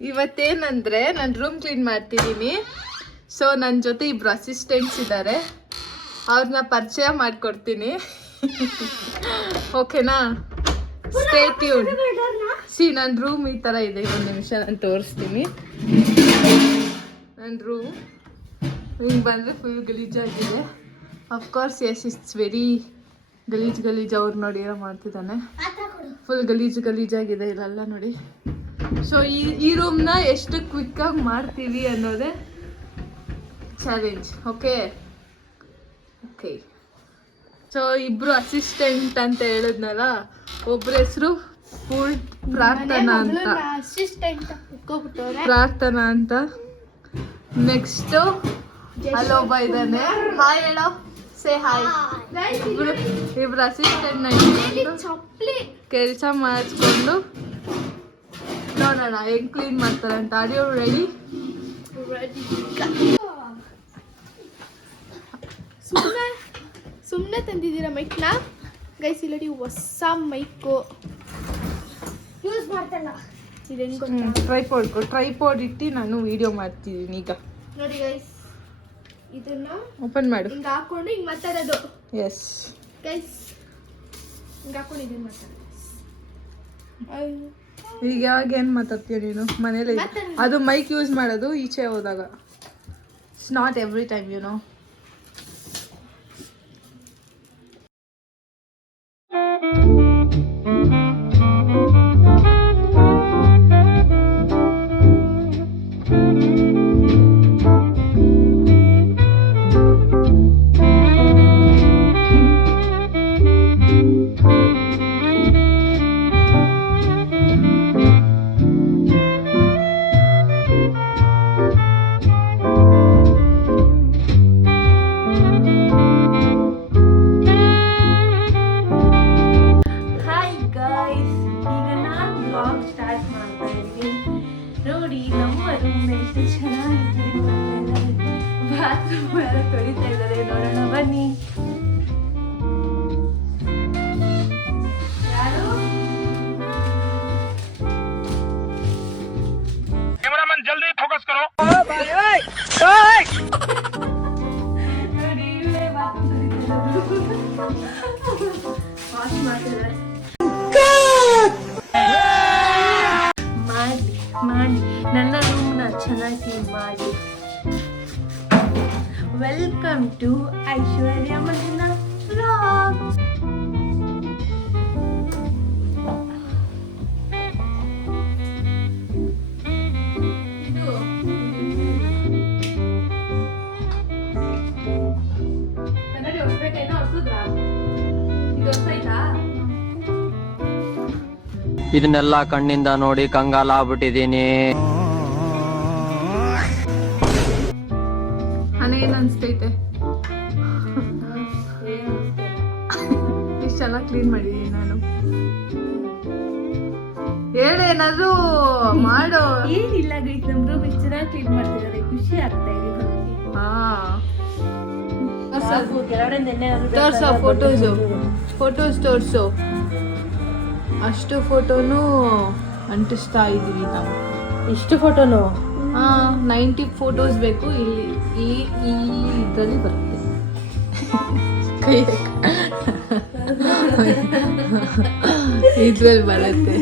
ಇವತ್ತೇನಂದ್ರೆ ನಾನು room clean ಮಾಡ್ತಿದ್ದೀನಿ. So ನನ್ನ ಜೊತೆ ಇಬ್ರು ಅಸಿಸ್ಟೆಂಟ್ಸ್ ಇದ್ದಾರೆ, ಅವ್ರನ್ನ ಪರಿಚಯ ಮಾಡ್ಕೊಡ್ತೀನಿ. ಓಕೆನಾ? Stay tune. ನನ್ನ ರೂಮ್ ಈ ಥರ ಇದೆ. ಒಂದು ನಿಮಿಷ ನಾನು ತೋರಿಸ್ತೀನಿ. ನನ್ನ ರೂಮ್ ಹಿಂಗೆ ಬಂದರೆ ಫುಲ್ ಗಲೀಜಾಗಿದೆ. ಅಫ್ಕೋರ್ಸ್ ಎಸ್, ಇಟ್ಸ್ ವೆರಿ ಗಲೀಜು. ಅವ್ರು ನೋಡಿ ಏನೋ ಮಾಡ್ತಿದ್ದಾನೆ. ಫುಲ್ ಗಲೀಜಾಗಿದೆ ಇಲ್ಲೆಲ್ಲ ನೋಡಿ. ಸೊ ಈ ರೂಮ್ನ ಎಷ್ಟು ಕ್ವಿಕ್ಕಾಗಿ ಮಾಡ್ತೀವಿ ಅನ್ನೋದೇ ಚಾಲೆಂಜ್. ಓಕೆ. ಸೊ ಇಬ್ರು ಅಸಿಸ್ಟೆಂಟ್ ಅಂತ ಹೇಳಿದ್ನಲ್ಲ, ಒಬ್ರ ಹೆಸರು ಪ್ರಾರ್ಥನಾ ಅಂತ. ನೆಕ್ಸ್ಟು ಅಲ್ಲೊಬ್ಬ ಇದ್ದಾನೆ. ಹಾಯ್ ಹೇಳೋ, ಸೇ ಹಾಯ್. ಇಬ್ರು ಅಸಿಸ್ಟೆಂಟ್ ಕೆಲಸ ಮಾಡಿಸ್ಕೊಂಡು ನೋಡೋಣ ಹೆಂಗ್ ಕ್ಲೀನ್ ಮಾಡ್ತಾರೆ ಅಂತ. Are you ready? ಸುಮ್ಮನೆ ತಂದಿದ್ದೀರಾ ಮೈಕ್ನ ಗೈಸ್? ಇಲ್ಲಡಿ ಹೊಸ ಮೈಕು ಯೂಸ್ ಮಾಡ್ತಲ್ಲ. ಟ್ರೈಪಾಡ್ ಇಟ್ಟು ನಾನು ವಿಡಿಯೋ ಮಾಡ್ತಿದ್ದೀನಿ ಈಗ. ನೋಡಿ ಗೈಸ್, ಇದನ್ನ ಓಪನ್ ಮಾಡು. ಹಿಂಗೆ ಹಾಕೊಂಡು ಹಿಂಗೆ ಮಾತಾಡೋದು. ಎಸ್ ಗೈಸ್, ಹಿಂಗೆ ಹಾಕೊಂಡು ಇದನ್ನ ಮಾತಾಡೋದು. ಈಗ ಯಾವಾಗ ಏನು ಮಾತಾಡ್ತೀಯ ನೀನು ಮನೇಲಿ? ಅದು ಮೈಕ್ ಯೂಸ್ ಮಾಡೋದು ಈಚೆ ಹೋದಾಗ. It's not every time, you know. ನೋಡಿ ನಮ್ಮ ರೂಮ್ ಎಷ್ಟು ಚೆನ್ನಾಗಿದೆ. ಬಾತ್ರೂಮ್ ಎಲ್ಲ ತೊಳಿತಾ ಇದ್ದಾರೆ. ನೋಡೋಣ ಬನ್ನಿ. ಯಾರು? कैमरामैन जल्दी फोकस करो. ನೋಡಿ ಇವರೇ ಬಾತ್ರೂಮ್ ತೊಳಿತಾ ಇದ್ದಾರೆ. ವಾಶ್ ಮಾಡ್ತಿದ್ದಾರೆ. ಮಾಡಿ ನನ್ನ ರೂಮ್ನ ಚೆನ್ನಾಗಿ ಮಾಡಿ. ವೆಲ್ಕಮ್ ಟು ಐಶ್ವರ್ಯ ಮಗನ ವ್ಲಾಗ್. ಕನ್ನಡಿ ಹೊಸಬೇಕೇನೋ? ಹೊಸದ್ರಾ? ಇದು ಹೊಸಾಯ್ತಾ? ಇದನ್ನೆಲ್ಲ ಕಣ್ಣಿಂದ ನೋಡಿ ಕಂಗಾಲಾಗ್ಬಿಟ್ಟಿದೀನಿ. ಏನ್ ಅನ್ಸ್ತೈತೆ? ಇಷ್ಟು ಚೆನ್ನಾಗಿ ಕ್ಲೀನ್ ಮಾಡಿದೀನಿ ನಾನು. ಹೇಳೇನಾದ್ರು ಮಾಡೋ. ಏನಿಲ್ಲ ಗೈಸ್, ನಮ್ ರೂಮ್ ಇಷ್ಟು ಚೆನ್ನಾಗಿ ಕ್ಲೀನ್ ಮಾಡ್ತಿದ್ದಾರೆ. ಖುಷಿ ಆಗ್ತಾ ಇದೆ. ತೋರ್ಸೋ ಫೋಟೋಸ್ ತೋರ್ಸು. ಅಷ್ಟು ಫೋಟೋನು ಅಂಟಿಸ್ತಾ ಇದ್ದೀವಿ ನಾವು. ಎಷ್ಟು ಫೋಟೋನು? 90 ಫೋಟೋಸ್ ಬೇಕು. ಇಲ್ಲಿ ಇದರಲ್ಲಿ ಬರುತ್ತೆ. ಇದ್ರಲ್ಲಿ ಬರುತ್ತೆ.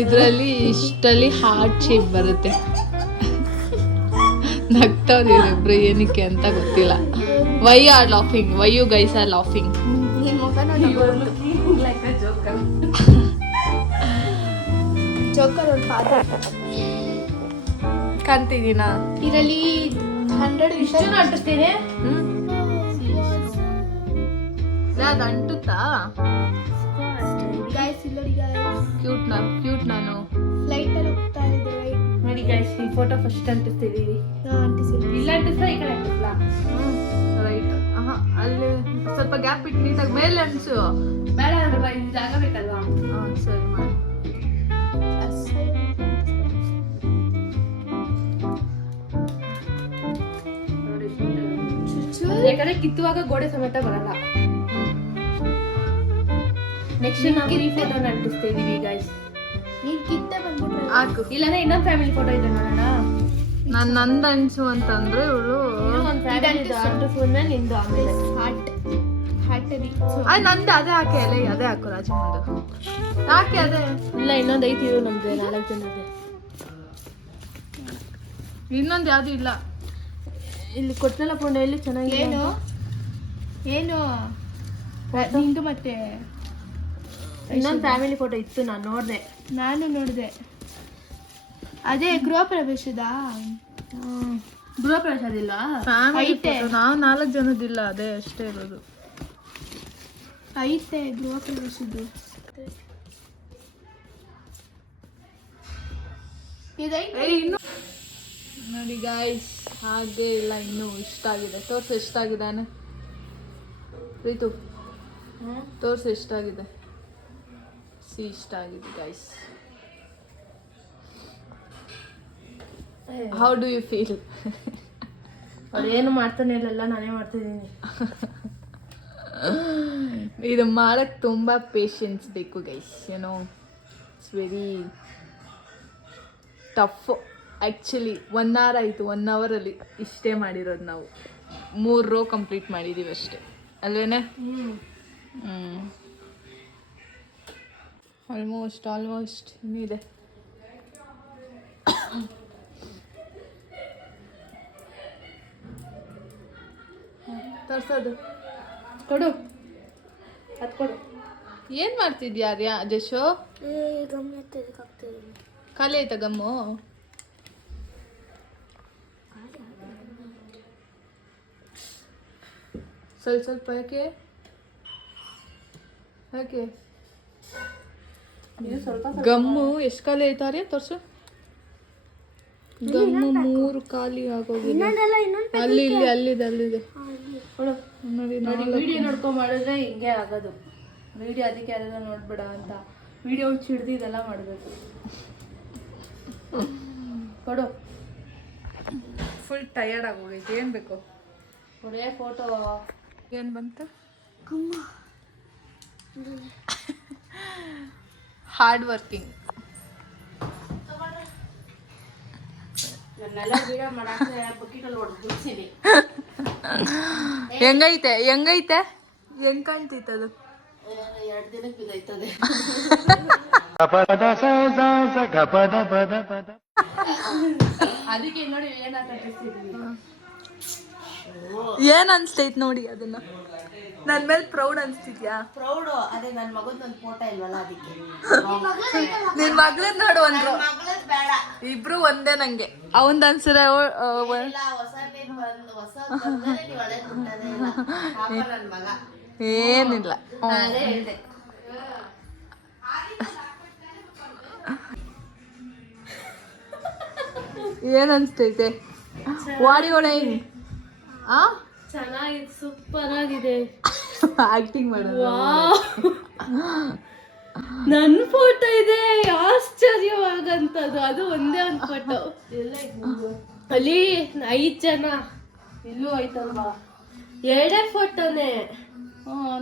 ಇದರಲ್ಲಿ ಇಷ್ಟಲ್ಲಿ ಹಾರ್ಟ್ ಶೇಪ್ ಬರುತ್ತೆ. ನಗ್ತಾವ್ರು ಇವರಿಬ್ರು ಏನಕ್ಕೆ ಅಂತ ಗೊತ್ತಿಲ್ಲ. Why are laughing? Why you guys are laughing? Joker ಒಂದು ಫಾದರ್ ಕಾಣ್ತಿದ್ದೀನಾ? ಇದರಲ್ಲಿ 100 ಇಷ್ಟು ಅಂಟಿಸ್ತೀನಿ. ಅದು ಅಂಟುತ್ತಾ? ಗೈಸ್ ಇಲ್ಲಡಿ ಗೈಸ್, ಕ್ಯೂಟ್ ನಾನು ಫ್ಲೈಟ್ ಅಲ್ಲಿ ಹೋಗ್ತಾ ಇದ್ದೀವಿ. ನೋಡಿ ಗೈಸ್, ಈ ಫೋಟೋ ಫಸ್ಟ್ ಅಂಟಿಸ್ತಿದೀವಿ. ಇಲ್ಲ ಅಂಟಿಸ್ತಾ, ಈ ಕಡೆ ಅಂಟಿಸ್ಲಾ? ರೈಟ್. ಅಲ್ಲಿ ಸ್ವಲ್ಪ ಗ್ಯಾಪ್ ಇಟ್ಟು ನೀಟಾಗಿ ಮೇಲೆ ಅಂಟಿಸು. ಬೇಡ ಅಂದ್ರೆ ಇಲ್ಲಿ ಜಾಗ ಬೇಕಲ್ವಾ? ಸರಿ ಮಾಡಿ. ಯಾಕಂದ್ರೆ ಕಿತ್ತುವಾಗ ಗೋಡೆ ಸಮೇತ ಬರಲ್ಲ. ನೆಕ್ಸ್ಟ್ ನಾವು ಈ ಫೋಟೋನ ಅಂಟಿಸ್ತಾ ಇದೀವಿ ಗೈಸ್. ನೀನ್ ಕಿತ್ತ ಬಂದ್ಬಿಟ್ರೆ ಹಾಕು. ಇಲ್ಲಾಂದ್ರೆ ಇನ್ನೊಂದು ಫ್ಯಾಮಿಲಿ ಫೋಟೋ ಇದೆ ನೋಡೋಣ. ನಾನು ನಂದು ಅನ್ಸು ಅಂತಂದ್ರೆ ಇವಳು ಒಂದು ಫ್ಯಾಮಿಲಿ ಅಂಟಿಸ್ಕೊಂಡ್ಮೇಲೆ ನಿಂದು ಆಮೇಲೆ ನಂದು ಅದೇ ಹಾಕಿ ಅಲ್ಲೇ ಅದೇ ಹಾಕು ರಾಜಮ್ಮಂದು ಹಾಕಿ ಅದೇ. ಇಲ್ಲ ಇನ್ನೊಂದು ಐತಿ ಇದು ನಮ್ದು 4 ಜನದ್ದು. ಇನ್ನೊಂದು ಯಾವ್ದು ಇಲ್ಲ. ಇಲ್ಲಿ ಕೊಟ್ಟಲ ಪುಣ್ಯ ಎಲ್ಲಿ ಚೆನ್ನಾಗಿ ಏನು ನಿಂದು ಮತ್ತೆ ಇನ್ನೊಂದು ಫ್ಯಾಮಿಲಿ ಫೋಟೋ ಇತ್ತು, ನಾನು ನೋಡಿದೆ. ಅದೇ ಗೃಹ ಪ್ರವೇಶದ ಗೃಹ ಪ್ರವೇಶದಿಲ್ಲ. ನಾವು 4 ಜನದಿಲ್ಲ, ಅದೇ ಅಷ್ಟೇ ಇರೋದು. ಐತೆ ಗೃಹ ಪ್ರವೇಶದ್ದು. ಇನ್ನು ನೋಡಿ ಗಾಯ್ಸ್, ಹಾಗೆ ಇಲ್ಲ, ಇನ್ನೂ ಇಷ್ಟ ಆಗಿದೆ. ತೋರ್ಸು ಎಷ್ಟಾಗಿದ್ದಾನೆ ಪ್ರೀತು, ತೋರ್ಸು ಎಷ್ಟಾಗಿದೆ. ಇಷ್ಟ ಆಗಿದೆ guys. How do you feel? ಅವ್ರು ಏನು ಮಾಡ್ತಾನೆ ಇಲ್ಲ, ನಾನೇ ಮಾಡ್ತಿದ್ದೀನಿ. ಇದು ಮಾಡಕ್ಕೆ ತುಂಬ ಪೇಷನ್ಸ್ ಬೇಕು ಗೈಸ್, ಏನೋ it's very tough. Actually 1 hour ಆಯಿತು, 1 hour ಇಷ್ಟೇ ಮಾಡಿರೋದು ನಾವು. 3 row ಕಂಪ್ಲೀಟ್ ಮಾಡಿದ್ದೀವಿ ಅಷ್ಟೇ ಅಲ್ವೇನೆ? ಆಲ್ಮೋಸ್ಟ್ ಇನ್ನಿದೆ. ತರ್ಸೋದು ಕೊಡು, ಅದು ಕೊಡು. ಏನು ಮಾಡ್ತಿದ್ಯಾ ಜಶೋ? ಖಾಲಿ ಆಯ್ತಾ ಗಮ್ಮು? ಸ್ವಲ್ಪ ಯಾಕೆ ಗಮ್ಮು ಎಷ್ಟು ಖಾಲಿ ಆಯ್ತಾರ್ಯ? ತೋರ್ಸು. ಗಮ್ಮು 3 ಖಾಲಿ ಆಗೋಗಿದೆ. ಅಲ್ಲಿದೆ ನೋಡಿ. ವಿಡಿಯೋ ನೋಡ್ಕೊಂಡ್ ಮಾಡಿದ್ರೆ ಹಿಂಗೆ ಆಗೋದು. ವಿಡಿಯೋ ಅದಕ್ಕೆ ಯಾರು ನೋಡ್ಬೇಡ ಅಂತ ವಿಡಿಯೋ ಹಿಡ್ದು ಇದೆಲ್ಲ ಮಾಡಬೇಕು. ಕೊಡು. ಫುಲ್ ಟಯರ್ಡ್ ಆಗೋಗೈತೆ. ಏನು ಬೇಕು? ಕೊಡೇ ಫೋಟೋ. ಏನು ಬಂತು? Hard working. ಹೆಂಗೈತೆ ಹೆಂಗ್ ಕಾಣ್ತೈತೆ ಅದು? 2 ದಿನಕ್ಕೆ ಬಿದ್ದೈತದೆ. ಅದಕ್ಕೆ ನೋಡಿ ಏನ್ ಅನ್ಸ್ತೈತ್ ನೋಡಿ ಅದನ್ನ. ನನ್ ಮೇಲೆ ಪ್ರೌಡ್ ಅನ್ಸ್ತಿದ್ಯಾ? ಪ್ರೌಡ್. ಅದೇ ನನ್ನ ಮಗದ ಒಂದು ಫೋಟೋ ಇಲ್ವಲ್ಲ, ಅದಕ್ಕೆ. ನಿನ್ ಮಗಳದ್ ನೋಡು. ಒಂದು ಬೇಡ, ಇಬ್ರು ಒಂದೇ ನಂಗೆ. ಅವಂದ್ ಅನ್ಸಿರ ಏನಿಲ್ಲ. ಏನ್ ಅನ್ಸ್ತೈತೆ? ವಾಡಿ ಒಳಗೆ ಚೆನ್ನಾಗಿದೆ, ಸೂಪರ್ ಆಗಿದೆ. ಆಕ್ಟಿಂಗ್ ಮಾಡೋದು. ನನ್ನ ಫೋಟೋ ಇದೆ, ಆಶ್ಚರ್ಯವಾಗಂತದ್ದು. ಅದು ಒಂದೇ ಒಂದು ಫೋಟೋ. ಅಲ್ಲಿ 5 ಜನ. ಇಲ್ಲೂ ಆಯ್ತಲ್ವಾ? 2 ಫೋಟೋನೇ.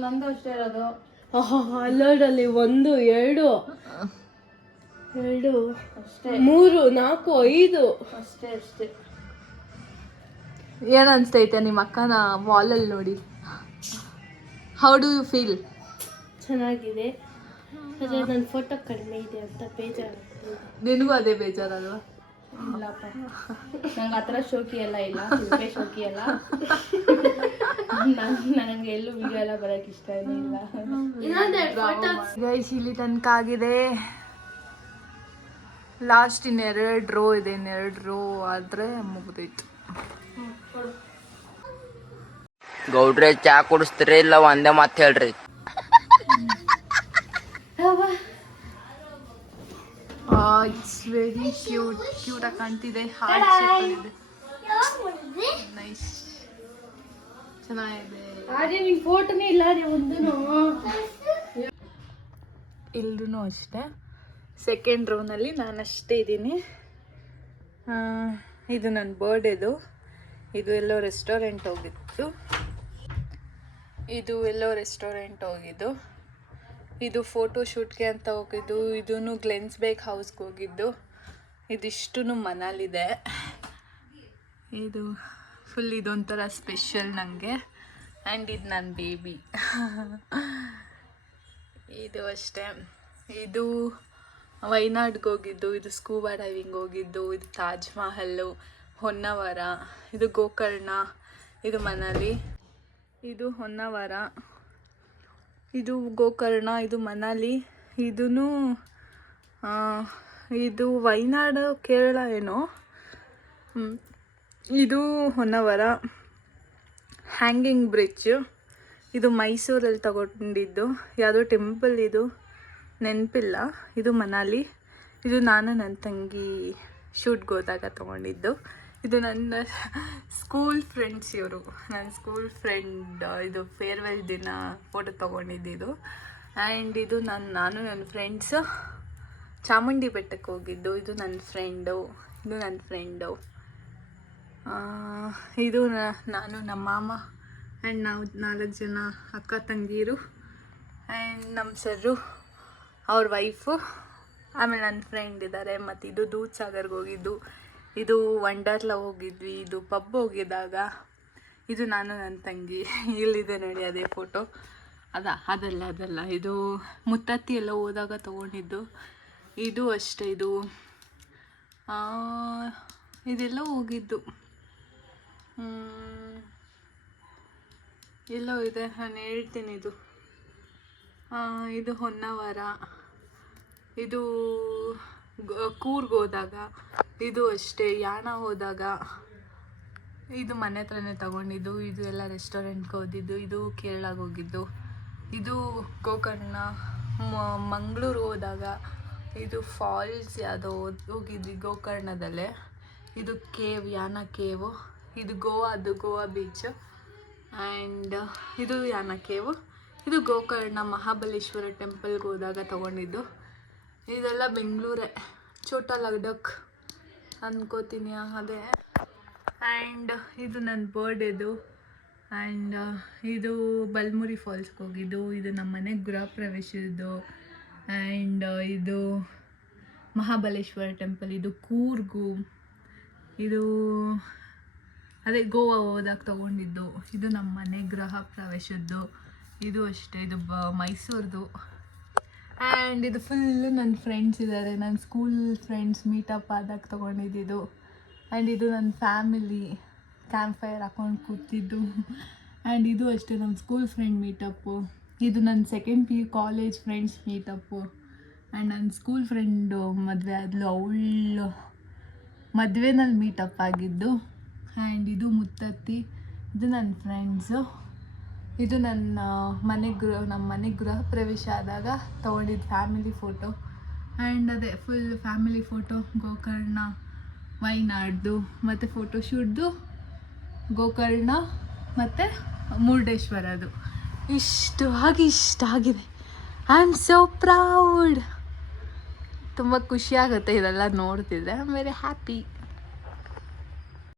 ನಂದು ಅಷ್ಟೇ ಇರೋದು. ಅಲ್ಲೋಡಲ್ಲಿ 1 2 2 ಅಷ್ಟೇ, 3 4 5 ಅಷ್ಟೇ. ಏನ್ ಅನ್ಸ್ತೈತೆ ನಿಮ್ಮ ಅಕ್ಕನ ವಾಲಲ್ಲಿ ನೋಡಿ? How do you feel? ಚೆನ್ನಾಗಿದೆ. ಅದೇ ನನ್ನ ಫೋಟೋ ಕಡಿಮೆ ಇದೆ ಅಂತ ಬೇಜಾರಾಗ್ತದೆ. ನಿನಗೂ ಅದೇ ಬೇಜಾರಲ್ವಾ? ಇಲ್ಲಪ್ಪ, ನಂಗೆ ಆ ಥರ ಶೋಕಿ ಎಲ್ಲ ಇಲ್ಲ. ಶೋಕಿ ಎಲ್ಲ ನನಗೆ ಎಲ್ಲೂ ವಿಡಿಯೋ ಎಲ್ಲ ಬರೋಕ್ಕೆ ಇಷ್ಟ ಇಲ್ಲ. ಗೈಸ್, ಇಲ್ಲಿ ತನಕ ಆಗಿದೆ. ಲಾಸ್ಟ್ 2 ರೋ ಇದೆ. 2 ರೋ ಆದರೆ ಮುಗಿದೈತು. ಗೌಡ್ರೆ ಚಾ ಕುಡಿಸ್ತೀರಿ ಇಲ್ಲ ಒಂದೇ ಮಾತು ಹೇಳ್ರಿ? ಇಟ್ಸ್ ವೆರಿ ಕ್ಯೂಟ್ ಆಗಿ ಕಾಣ್ತಿದೆ. ಹಾರ್ಟ್ ಶೇಪ್ ಇದೆ. ನೈಸ್, ಚೆನ್ನಾಗಿದೆ. ಆದ್ರೆ ನಿನ್ ಫೋಟೋನೇ ಇಲ್ಲ ಒಂದೂ. ಎಲ್ರೂ ಅಷ್ಟೇ. ಸೆಕೆಂಡ್ ರೋನಲ್ಲಿ ನಾನಷ್ಟೇ ಇದ್ದೀನಿ. ಇದು ನನ್ನ ಬರ್ಡೇದು. ಇದು ಎಲ್ಲೋ ರೆಸ್ಟೋರೆಂಟ್ ಹೋಗಿದ್ದು. ಇದು ಫೋಟೋ ಶೂಟ್ಗೆ ಅಂತ ಹೋಗಿದ್ದು. ಇದೂ ಗ್ಲೆನ್ಸ್ ಬೇಕ್ ಹೌಸ್ಗೆ ಹೋಗಿದ್ದು. ಇದಿಷ್ಟು ಮನಾಲಿದೆ. ಇದು ಫುಲ್ ಇದೊಂಥರ ಸ್ಪೆಷಲ್ ನನಗೆ. ಆ್ಯಂಡ್ ಇದು ನನ್ನ ಬೇಬಿ. ಇದು ಅಷ್ಟೇ. ಇದು ವೈನಾಡ್ಗೆ ಹೋಗಿದ್ದು, ಇದು ಸ್ಕೂಬಾ ಡೈವಿಂಗ್ ಹೋಗಿದ್ದು, ಇದು ತಾಜ್ ಮಹಲ್ಲು, ಹೊನ್ನವರ, ಇದು ಗೋಕರ್ಣ, ಇದು ಮನಾಲಿ, ಇದು ಹೊನ್ನವರ, ಇದು ಗೋಕರ್ಣ, ಇದು ಮನಾಲಿ, ಇದೂ ಇದು ವೈನಾಡು ಕೇರಳ ಏನೋ, ಇದು ಹೊನ್ನವರ. ಹ್ಯಾಂಗಿಂಗ್ ಬ್ರಿಡ್ಜ್ ಇದು ಮೈಸೂರಲ್ಲಿ ತಗೊಂಡಿದ್ದು, ಯಾವುದೋ ಟೆಂಪಲ್, ಇದು ನೆನಪಿಲ್ಲ. ಇದು ಮನಾಲಿ. ಇದು ನಾನು ನನ್ನ ತಂಗಿ ಶೂಟ್ಗೆ ಹೋದಾಗ ತೊಗೊಂಡಿದ್ದು. ಇದು ನನ್ನ ಸ್ಕೂಲ್ ಫ್ರೆಂಡ್ಸ್, ಇವರು ನನ್ನ ಸ್ಕೂಲ್ ಫ್ರೆಂಡ್. ಇದು ಫೇರ್ವೆಲ್ ದಿನ ಫೋಟೋ ತೊಗೊಂಡಿದ್ದು. ಆ್ಯಂಡ್ ಇದು ನಾನು ನನ್ನ ಫ್ರೆಂಡ್ಸು ಚಾಮುಂಡಿ ಬೆಟ್ಟಕ್ಕೆ ಹೋಗಿದ್ದು. ಇದು ನನ್ನ ಫ್ರೆಂಡು. ಇದು ನಾನು, ನಮ್ಮ ಮಾಮ ಆ್ಯಂಡ್ ನಾವು 4 ಜನ ಅಕ್ಕ ತಂಗೀರು ಆ್ಯಂಡ್ ನಮ್ಮ ಸರ್ರು, ಅವ್ರ ವೈಫು, ಆಮೇಲೆ ನನ್ನ ಫ್ರೆಂಡ್ ಇದ್ದಾರೆ. ಮತ್ತು ಇದು ದೂದ್ ಸಾಗರ್ಗೆ ಹೋಗಿದ್ದು, ಇದು ವಂಡರ್ಲಾ ಹೋಗಿದ್ವಿ, ಇದು ಪಬ್ ಹೋಗಿದ್ದಾಗ. ಇದು ನಾನು ನನ್ನ ತಂಗಿ. ಇಲ್ಲಿದೆ ನೋಡಿ ಅದೇ ಫೋಟೋ. ಅದಲ್ಲ ಇದು ಮುತ್ತತ್ತಿ ಎಲ್ಲ ಹೋದಾಗ ತೊಗೊಂಡಿದ್ದು. ಇದು ಅಷ್ಟೇ. ಇದೆಲ್ಲ ಹೋಗಿದ್ದು ಎಲ್ಲೋ ಇದೆ, ನಾನು ಹೇಳ್ತೀನಿ. ಇದು ಹೊನ್ನವರ, ಇದು ಕೂರ್ಗ್ ಹೋದಾಗ, ಇದು ಅಷ್ಟೇ ಯಾಣ ಹೋದಾಗ. ಇದು ಮನೆ ಹತ್ರನೇ ತಗೊಂಡಿದ್ದು. ಇದು ಎಲ್ಲ ರೆಸ್ಟೋರೆಂಟ್ಗೆ ಹೋಗಿದ್ದು. ಇದು ಕೇರಳಗೆ ಹೋಗಿದ್ದು. ಇದು ಗೋಕರ್ಣ, ಮಂಗಳೂರು ಹೋದಾಗ. ಇದು ಫಾಲ್ಸ್ ಯಾವುದೋ ಹೋಗಿದ್ವಿ ಗೋಕರ್ಣದಲ್ಲೇ. ಇದು ಕೇವ್, ಯಾನ ಕೇವು. ಇದು ಗೋವಾ ಬೀಚ್. ಆ್ಯಂಡ್ ಇದು ಯಾನ ಕೇವು. ಇದು ಗೋಕರ್ಣ ಮಹಾಬಲೇಶ್ವರ ಟೆಂಪಲ್ಗೆ ಹೋದಾಗ ತೊಗೊಂಡಿದ್ದು. ಇದೆಲ್ಲ ಬೆಂಗಳೂರೇ, ಛೋಟಾ ಲಡಾಖ್ ಅಂದ್ಕೋತೀನಿ ಅದೇ. ಆ್ಯಂಡ್ ಇದು ನನ್ನ ಬರ್ಡೇದು. ಆ್ಯಂಡ್ ಇದು ಬಲ್ಮುರಿ ಫಾಲ್ಸ್ಗೆ ಹೋಗಿದ್ದು. ಇದು ನಮ್ಮ ಮನೆಗೆ ಗೃಹ ಪ್ರವೇಶದ್ದು. ಆ್ಯಂಡ್ ಇದು ಮಹಾಬಲೇಶ್ವರ ಟೆಂಪಲ್. ಇದು ಕೂರ್ಗು. ಇದು ಅದೇ ಗೋವಾ ಹೋದಾಗ ತೊಗೊಂಡಿದ್ದು. ಇದು ನಮ್ಮ ಮನೆ ಗೃಹ ಪ್ರವೇಶದ್ದು. ಇದು ಅಷ್ಟೇ. ಇದು ಮೈಸೂರ್ದು. ಆ್ಯಂಡ್ ಇದು ಫುಲ್ಲು ನನ್ನ ಫ್ರೆಂಡ್ಸ್ ಇದ್ದಾರೆ, ನನ್ನ ಸ್ಕೂಲ್ ಫ್ರೆಂಡ್ಸ್ ಮೀಟಪ್ ಆದಾಗ ತೊಗೊಂಡಿದ್ದು. ಆ್ಯಂಡ್ ಇದು ನನ್ನ ಫ್ಯಾಮಿಲಿ ಕ್ಯಾಂಪ್ ಫೈರ್ ಹಾಕೊಂಡು ಕೂತಿದ್ದು. ಆ್ಯಂಡ್ ಇದು ಅಷ್ಟೇ ನಮ್ಮ ಸ್ಕೂಲ್ ಫ್ರೆಂಡ್ ಮೀಟಪ್ಪು. ಇದು ನನ್ನ second PU college friends meetup. And ನನ್ನ ಸ್ಕೂಲ್ ಫ್ರೆಂಡು ಮದುವೆ ಆದಳು, ಅವಳು ಮದುವೆನಲ್ಲಿ ಮೀಟಪ್ ಆಗಿದ್ದು. ಆ್ಯಂಡ್ ಇದು ಮುತ್ತತ್ತಿ. ಇದು ನನ್ನ ಫ್ರೆಂಡ್ಸು. ಇದು ನನ್ನ ನಮ್ಮ ಮನೆ ಗೃಹ ಪ್ರವೇಶ ಆದಾಗ ತೊಗೊಂಡಿದ್ದು ಫ್ಯಾಮಿಲಿ ಫೋಟೋ. ಆ್ಯಂಡ್ ಅದೇ ಫುಲ್ ಫ್ಯಾಮಿಲಿ ಫೋಟೋ. ಗೋಕರ್ಣ, ವೈನಾಡ್ದು, ಮತ್ತು ಫೋಟೋಶೂಟ್ದು ಗೋಕರ್ಣ ಮತ್ತು ಮುರುಡೇಶ್ವರದು. ಇಷ್ಟ ಆಗಿದೆ. I am so proud. ತುಂಬ ಖುಷಿಯಾಗುತ್ತೆ ಇದೆಲ್ಲ ನೋಡ್ತಿದ್ದೆ. I am very happy.